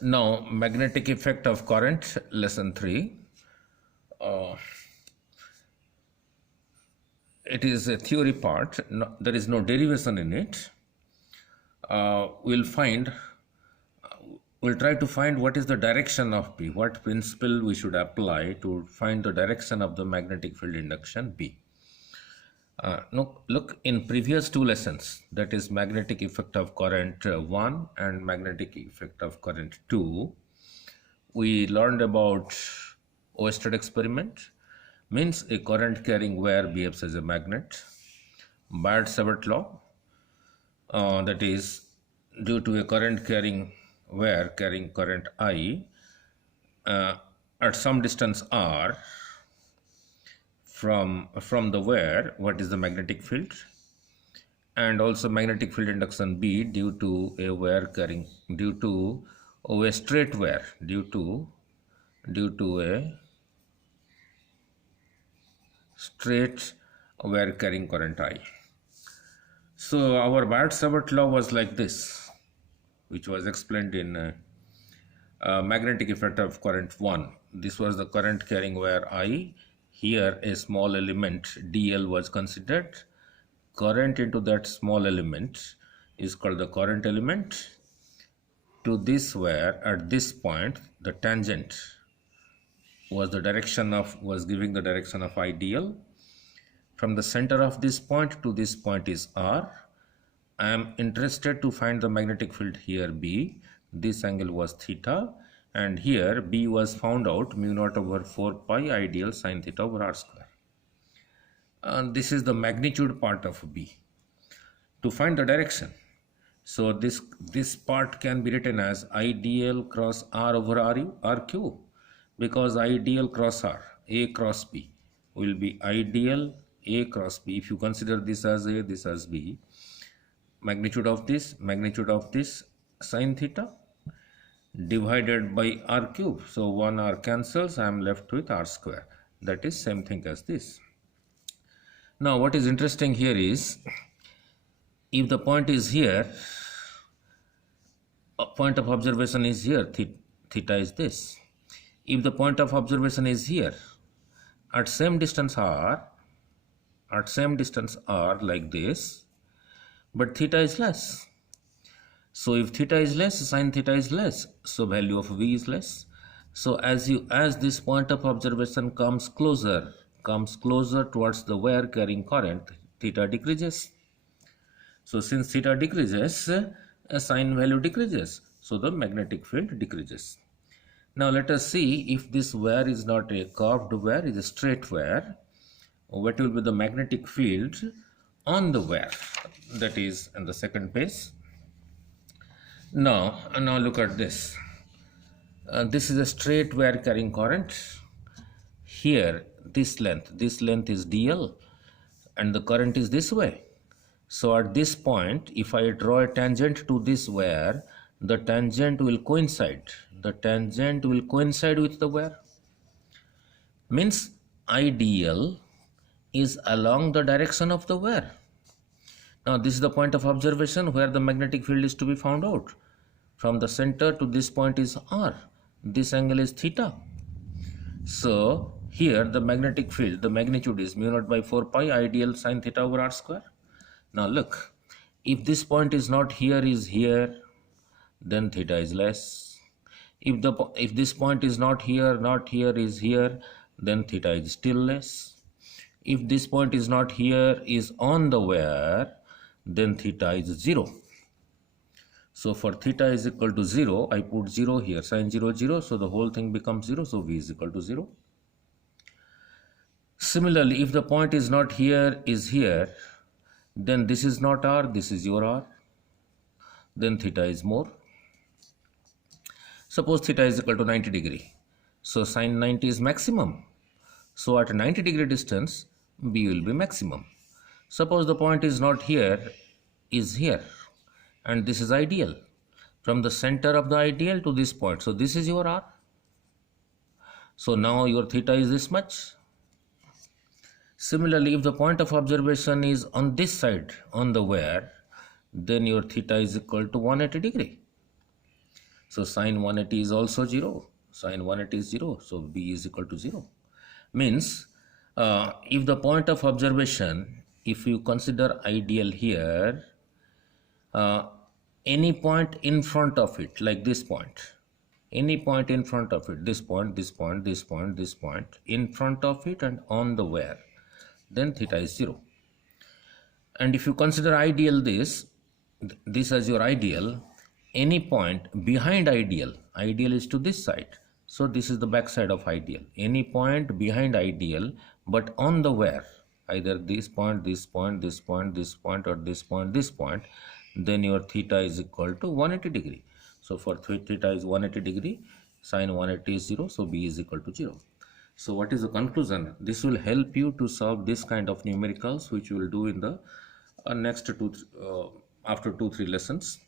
Now, magnetic effect of current, lesson 3. It is a theory part, there is no derivation in it. We'll try to find what is the direction of B, what principle we should apply to find the direction of the magnetic field induction B. Look, in previous two lessons, that is magnetic effect of current 1 and magnetic effect of current 2, we learned about Oersted experiment, means a current carrying wire behaves as a magnet. Biot-Savart law, that is due to a current carrying wire carrying current I at some distance r from the wire, what is the magnetic field, and also magnetic field induction B due to a wire carrying, due to a straight wire, due to a straight wire carrying current I. So our Biot-Savart law was like this, which was explained in magnetic effect of current 1. This was the current carrying wire I. Here a small element dl was considered. Current into that small element is called the current element. To this wire at this point, the tangent was giving the direction of I dl. From the center of this point to this point is r. I am interested to find the magnetic field here B. This angle was theta, and here B was found out mu naught over 4 pi I dl sine theta over r square. And this is the magnitude part of B. To find the direction, so this part can be written as I dl cross r over r cube, because I dl cross r, A cross B, will be I dl A cross B. If you consider this as A, this as B, magnitude of this sine theta divided by r cube. So 1 r cancels, I am left with r square. That is same thing as this. Now what is interesting here is, if the point is here, a point of observation is here, theta is this. If the point of observation is here, at same distance r like this, but theta is less. So if theta is less, sine theta is less, so value of V is less. So as this point of observation comes closer towards the wire carrying current, theta decreases. So since theta decreases, a sine value decreases, so the magnetic field decreases. Now let us see, if this wire is not a curved wire, is a straight wire, what will be the magnetic field on the wire. That is in the second page. Now look at this. This is a straight wire carrying current. Here this length is dl, and the current is this way. So at this point, if I draw a tangent to this wire, the tangent will coincide with the wire. Means I dl is along the direction of the wire. Now this is the point of observation where the magnetic field is to be found out. From the center to this point is r. This angle is theta. So here the magnetic field, the magnitude is mu naught by 4 pi I dl sine theta over r square. Now look, if this point is not here, is here, then theta is less. If this point is not here, is here, then theta is still less. If this point is not here, is on the wire, then theta is 0. So for theta is equal to 0, I put 0 here, sine 0, 0, so the whole thing becomes 0, so V is equal to 0. Similarly, if the point is not here, is here, then this is not r, this is your r, then theta is more. Suppose theta is equal to 90 degree, so sine 90 is maximum, so at 90 degree distance B will be maximum. Suppose the point is not here, is here, and this is ideal. From the center of the ideal to this point, so this is your r. So now your theta is this much. Similarly, if the point of observation is on this side, on the wire, then your theta is equal to 180 degree. So sine 180 is also 0. Sine 180 is 0. So B is equal to 0. Means if the point of observation, if you consider ideal here, uh, any point in front of it, like this point, any point in front of it, this point, this point, this point, this point, in front of it and on the where, then theta is 0. And if you consider ideal this as your ideal, any point behind ideal, ideal is to this side, so this is the back side of ideal, any point behind ideal but on the where, either this point, this point, this point, this point, or this point, this point, then your theta is equal to 180 degree. So for theta is 180 degree, sine 180 is 0, so B is equal to 0. So what is the conclusion? This will help you to solve this kind of numericals, which you will do in the next after 2-3 lessons.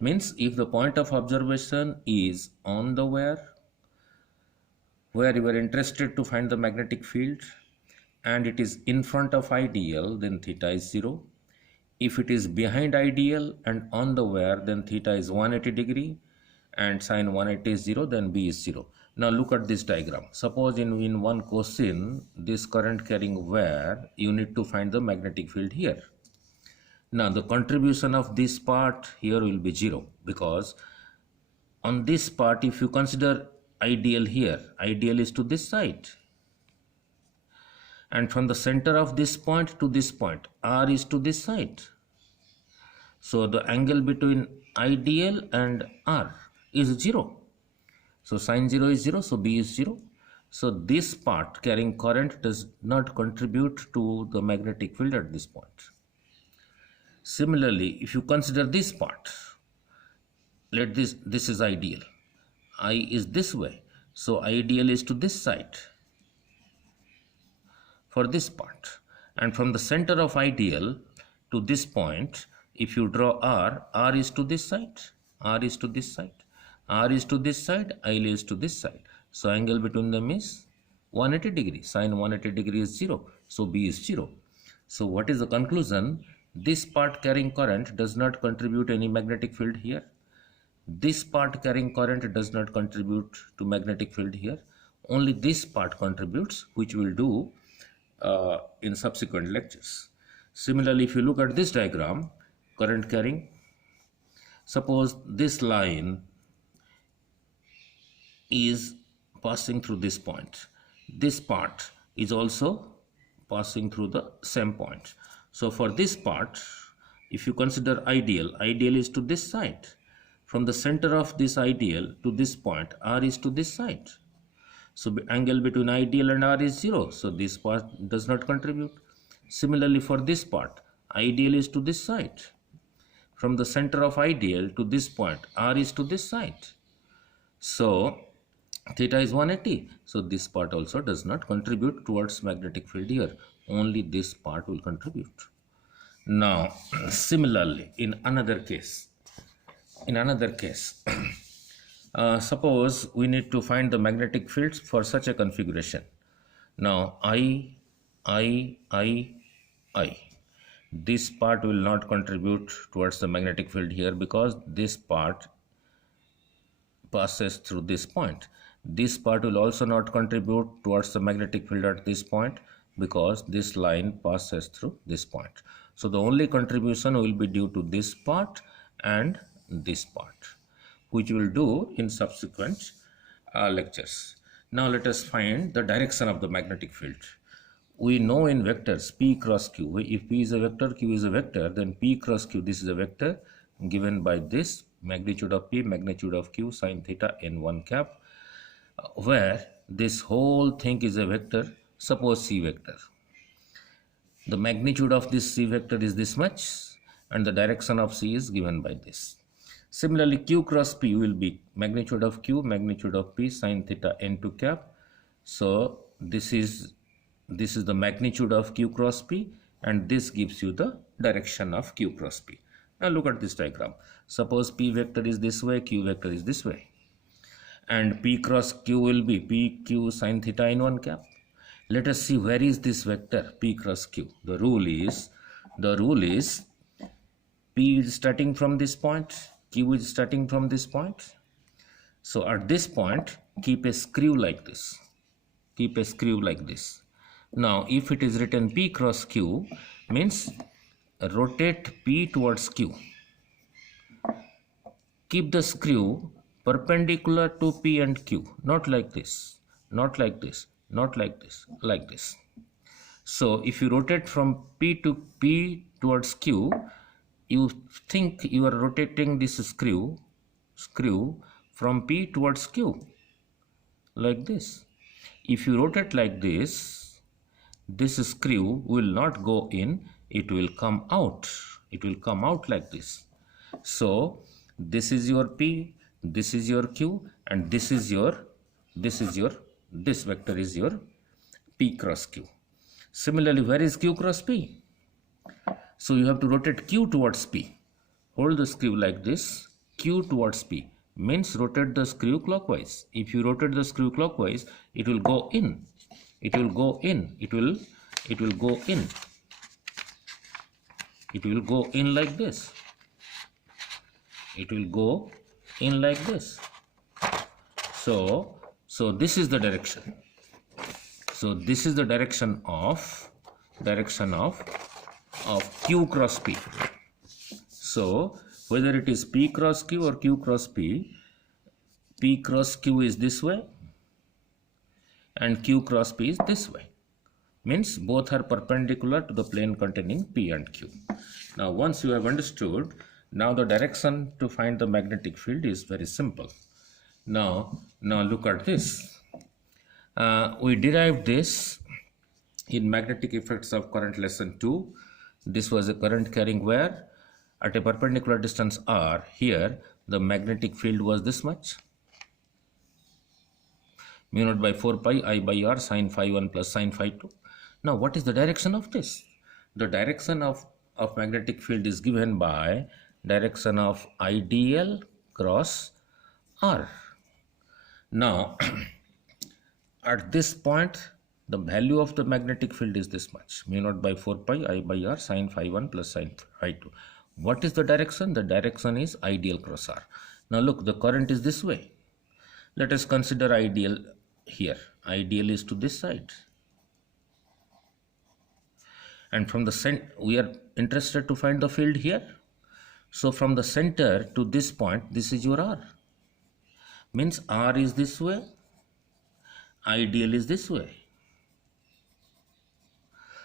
Means if the point of observation is on the where you are interested to find the magnetic field, and it is in front of ideal, then theta is 0. If it is behind ideal and on the where, then theta is 180 degree and sine 180 is 0, then B is 0. Now look at this diagram. Suppose in one question, this current carrying where, you need to find the magnetic field here. Now the contribution of this part here will be 0, because on this part, if you consider ideal here, ideal is to this side, and from the center of this point to this point, R is to this side. So the angle between ideal and R is 0. So sine 0 is 0, so B is 0. So this part carrying current does not contribute to the magnetic field at this point. Similarly, if you consider this part, let this is ideal. I is this way. So ideal is to this side for this part. And from the center of ideal to this point, if you draw R is to this side, R is to this side, R is to this side, I is to this side. So angle between them is 180 degree. Sine 180 degree is 0. So B is 0. So what is the conclusion? This part carrying current does not contribute any magnetic field here. This part carrying current does not contribute to magnetic field here. Only this part contributes, which we'll do in subsequent lectures. Similarly, if you look at this diagram, current carrying, suppose this line is passing through this point. This part is also passing through the same point. So for this part, if you consider ideal is to this side. From the center of this ideal to this point, R is to this side. So angle between ideal and R is 0. So this part does not contribute. Similarly for this part, ideal is to this side. From the center of ideal to this point, R is to this side. So theta is 180. So this part also does not contribute towards magnetic field here. Only this part will contribute. Now, similarly, in another case, suppose we need to find the magnetic fields for such a configuration. Now, I. This part will not contribute towards the magnetic field here because this part passes through this point. This part will also not contribute towards the magnetic field at this point because this line passes through this point. So the only contribution will be due to this part and this part, which we will do in subsequent lectures. Now let us find the direction of the magnetic field. We know in vectors P cross Q, if P is a vector, Q is a vector, then P cross Q, this is a vector given by this magnitude of P, magnitude of Q, sine theta n1 cap, where this whole thing is a vector, suppose C vector. The magnitude of this C vector is this much and the direction of C is given by this. Similarly, Q cross P will be magnitude of Q, magnitude of P, sine theta n2 cap. So this is the magnitude of Q cross P, and this gives you the direction of Q cross P. Now look at this diagram. Suppose P vector is this way, Q vector is this way, and P cross Q will be PQ sine theta n1 cap. Let us see where is this vector P cross Q. The rule is P is starting from this point, Q is starting from this point. So at this point, keep a screw like this. Keep a screw like this. Now if it is written P cross Q, means rotate P towards Q. Keep the screw perpendicular to P and Q, not like this, not like this, not like this, like this. So if you rotate from P to P towards Q, you think you are rotating this screw from P towards Q, like this. If you rotate like this screw will not go in, it will come out. It will come out like this. So this is your P, this is your Q, and this vector is your P cross Q. Similarly, where is Q cross P? So you have to rotate Q towards P. Hold the screw like this, Q towards P, means rotate the screw clockwise. If you rotate the screw clockwise, it will go in. It will go in. It will go in. It will go in like this. It will go in like this. So this is the direction. So this is the direction of Q cross P. So whether it is P cross Q or Q cross P, P cross Q is this way and Q cross P is this way. Means both are perpendicular to the plane containing P and Q. Now once you have understood, now the direction to find the magnetic field is very simple. Now look at this. We derived this in magnetic effects of current lesson 2. This was a current carrying wire at a perpendicular distance r. Here the magnetic field was this much, mu naught by 4 pi I by r sin phi 1 plus sin phi 2. Now what is the direction of this? The direction of magnetic field is given by direction of IDL cross r. Now at this point, the value of the magnetic field is this much, mu naught by 4 pi I by r sin phi 1 plus sin phi 2. What is the direction? The direction is IDL cross r. Now look, the current is this way. Let us consider IDL here. IDL is to this side. And from the center, we are interested to find the field here. So from the center to this point, this is your r. Means r is this way, IDL is this way.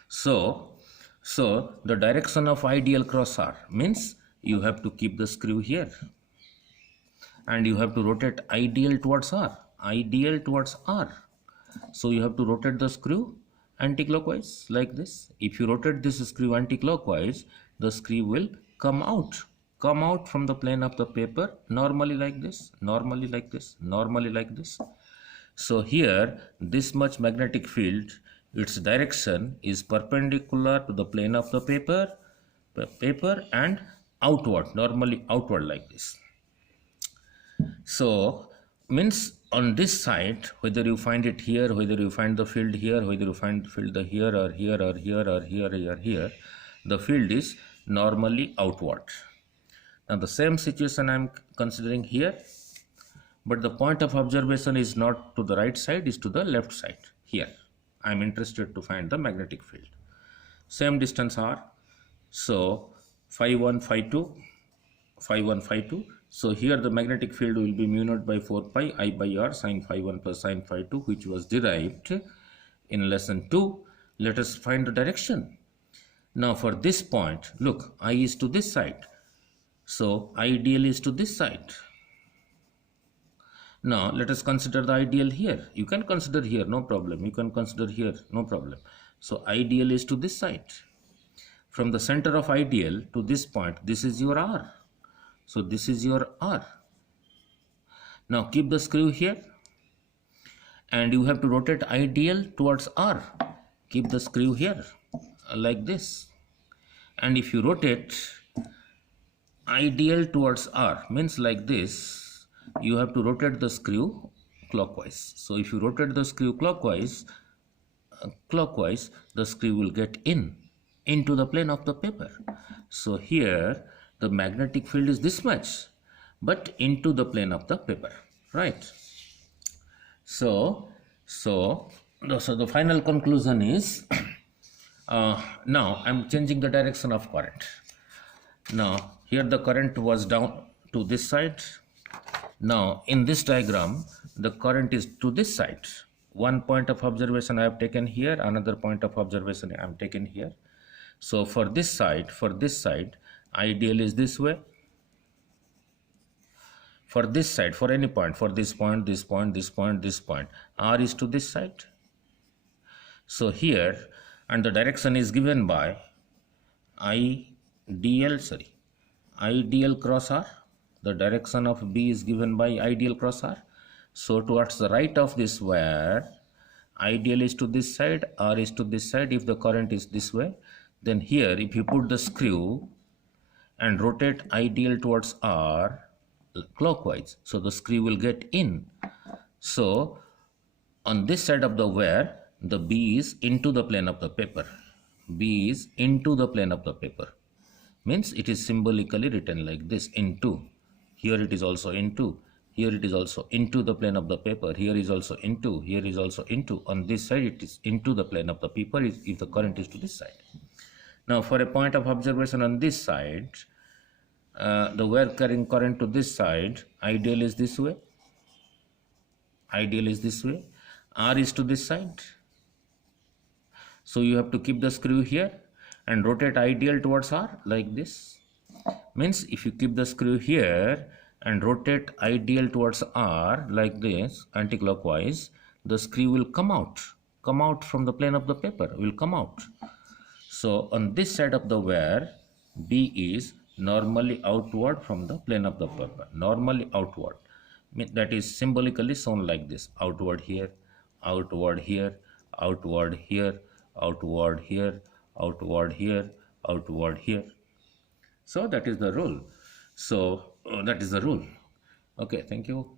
So the direction of IDL cross r means you have to keep the screw here and you have to rotate IDL towards r. IDL towards r. So you have to rotate the screw anti-clockwise like this. If you rotate this screw anti-clockwise, the screw will come out from the plane of the paper, normally like this, normally like this, normally like this. So here this much magnetic field, its direction is perpendicular to the plane of the paper and outward, normally outward like this. So means on this side, whether you find it here, whether you find the field here, whether you find the field here or here or here or here or here, the field is normally outward. Now the same situation I am considering here, but the point of observation is not to the right side, is to the left side. Here I am interested to find the magnetic field. Same distance r. So phi 1, phi 2, phi 1, phi 2. So here the magnetic field will be mu naught by 4 pi I by r sin phi 1 plus sin phi 2, which was derived in lesson 2. Let us find the direction. Now for this point, look, I is to this side. So IDL is to this side. Now let us consider the IDL here. You can consider here, no problem. You can consider here, no problem. So IDL is to this side. From the center of IDL to this point, this is your R. So this is your R. Now keep the screw here and you have to rotate IDL towards R. Keep the screw here like this. And if you rotate IDL towards R, means like this, you have to rotate the screw clockwise. So if you rotate the screw clockwise, the screw will get into the plane of the paper. So here the magnetic field is this much, but into the plane of the paper. right? So the final conclusion is now I'm changing the direction of current. Now here the current was down to this side. Now in this diagram the current is to this side. One point of observation I have taken here, another point of observation I have taken here. So for this side, ideal is this way. For this side, for any point, for this point, this point, this point, this point, R is to this side. So here, and the direction is given by ideal cross R. The direction of B is given by ideal cross R. So towards the right of this wire, ideal is to this side, R is to this side. If the current is this way, then here if you put the screw and rotate ideal towards R clockwise, so the screw will get in. So on this side of the wire, the B is into the plane of the paper. B is into the plane of the paper. Means it is symbolically written like this, into. Here it is also into. Here it is also into the plane of the paper. Here is also into. Here is also into. On this side it is into the plane of the paper if the current is to this side. Now for a point of observation on this side, the wire carrying current to this side, ideal is this way. Ideal is this way. R is to this side. So you have to keep the screw here and rotate ideal towards R like this. Means if you keep the screw here and rotate ideal towards R like this, anti-clockwise, the screw will come out from the plane of the paper, will come out. So on this side of the wire, B is normally outward from the plane of the paper, normally outward. That is symbolically shown like this, outward here, outward here, outward here, outward here, outward here, outward here. So that is the rule. So that is the rule. Okay, thank you.